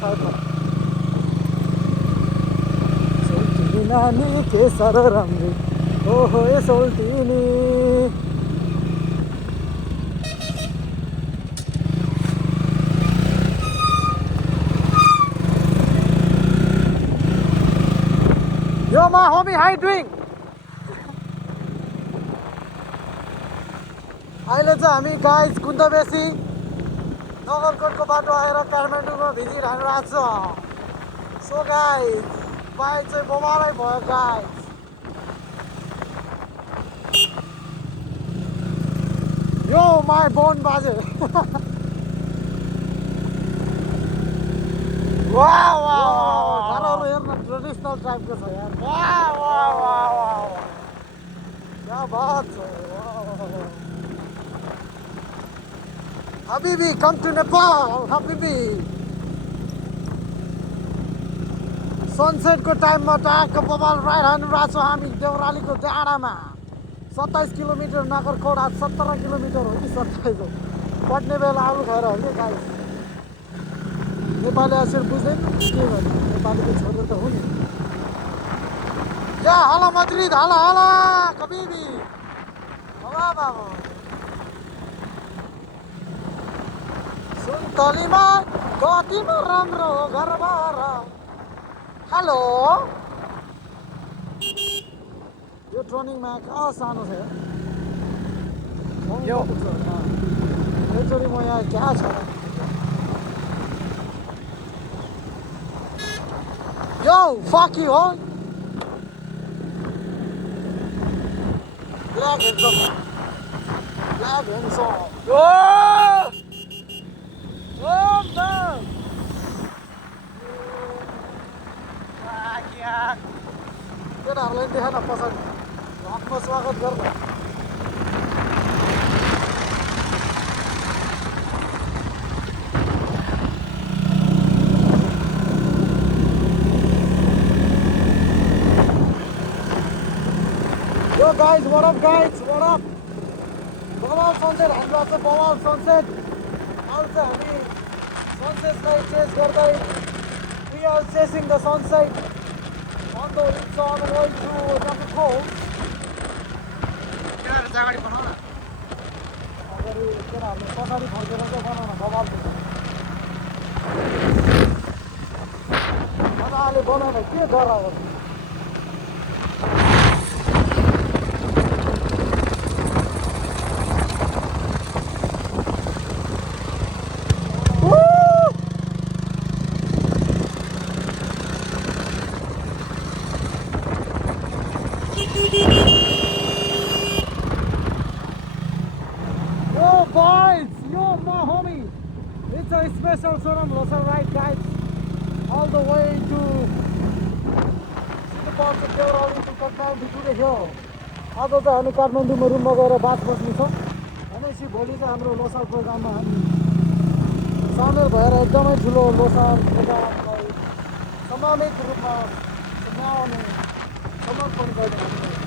साइडमा सोल्टिनी नानी के साह्रो राम्री ओहो ए सोल्टिनी Yo, my homie, how you doing? अहिले चाहिँ हामी गाइज कुन्दबेसी नगरकोटको बाटो आएर काठमाडौँमा भिजिट हानिरहेको छ सो गाइज बाइक चाहिँ बबालै भयो गाइज यो माई बोन बाजे वाह वाह घरहरू हेर्न ट्रेडिसनल टाइपको छ यार वाह वाह वाह वाह क्या बात छ Habibi, come to Nepal, Habibi. सनसेटको टाइममा टाक्क बबाल राइड हानिरहेको छौँ हामी देउरालीको डाँडामा 27 किलोमिटर नगरकोट आज 17 किलोमिटर हो कि 27 हो पढ्ने बेला आलु खाएर हो कि गाई नेपाली अक्षर बुझ्दैन के गर्नु नेपालीको छोडेर त हो नि या हाला मद्रिद हाला हाला कबिबी हवा बाबा सुन्तलीमा कतिमा राम्रो घरबार हेलो यो ट्रनिङमा कहाँ सानो छ यो एकचोटि म यहाँ क्या छ यो फकी हो ब्ल्याक ह्यान्डसम यो केटाहरूलाई देखा न पछाडि हकमा स्वागत गर्न यो guys what up guys what up बवाल सनसेट हामीलाई चाहिँ बवाल सनसेट आउँछ हामी सनसेटलाई चेस गर्दै we are chasing the sunset although it's on the way to Nagorkot अगाडि बनाउन अगाडि केटाहरूले पछाडि फर्केर चाहिँ बनाउन बवाल मजाले बनाउन के डरा गर्नु It's a special Sonam Losar ride guys all the way to the park of Devrali to Kathmandu to the hill आज चाहिँ हामी काठमाडौँमा रुममा गएर बात बस्नु छ भनेपछि भोलि चाहिँ हाम्रो लोसार प्रोग्राममा हामी सामेल भएर एकदमै ठुलो लोसार प्रोग्रामलाई समावेश रूपमा समर्पण गर्ने